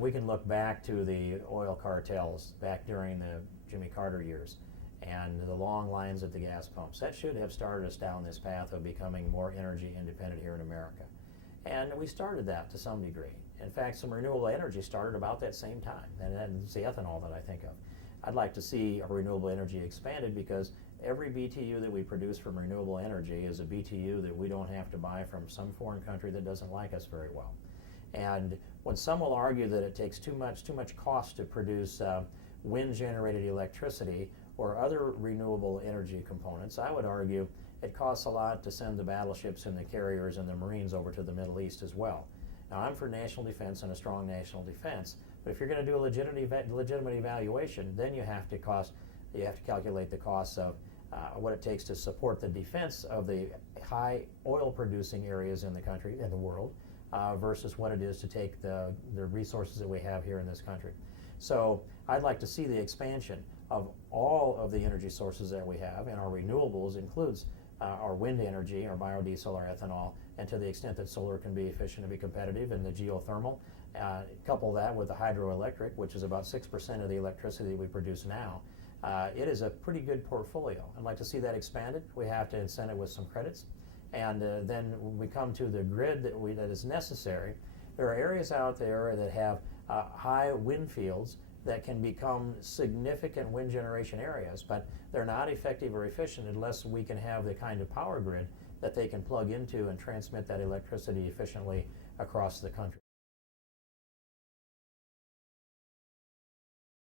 we can look back to the oil cartels back during the Jimmy Carter years and the long lines at the gas pumps. That should have started us down this path of becoming more energy independent here in America. And we started that to some degree. In fact, some renewable energy started about that same time, and it's the ethanol that I think of. I'd like to see our renewable energy expanded because every BTU that we produce from renewable energy is a BTU that we don't have to buy from some foreign country that doesn't like us very well. And when some will argue that it takes too much cost to produce wind-generated electricity or other renewable energy components, I would argue it costs a lot to send the battleships and the carriers and the Marines over to the Middle East as well. Now, I'm for national defense and a strong national defense, but if you're going to do a legitimate evaluation, then you have to calculate the costs of what it takes to support the defense of the high oil-producing areas in the country and the world versus what it is to take the resources that we have here in this country. So I'd like to see the expansion of all of the energy sources that we have, and our renewables includes our wind energy, our biodiesel, our ethanol, and to the extent that solar can be efficient and be competitive, and the geothermal. Couple that with the hydroelectric, which is about 6% of the electricity we produce now. It is a pretty good portfolio. I'd like to see that expanded. We have to incent it with some credits. And then when we come to the grid that is necessary, there are areas out there that have high wind fields that can become significant wind generation areas, but they're not effective or efficient unless we can have the kind of power grid that they can plug into and transmit that electricity efficiently across the country.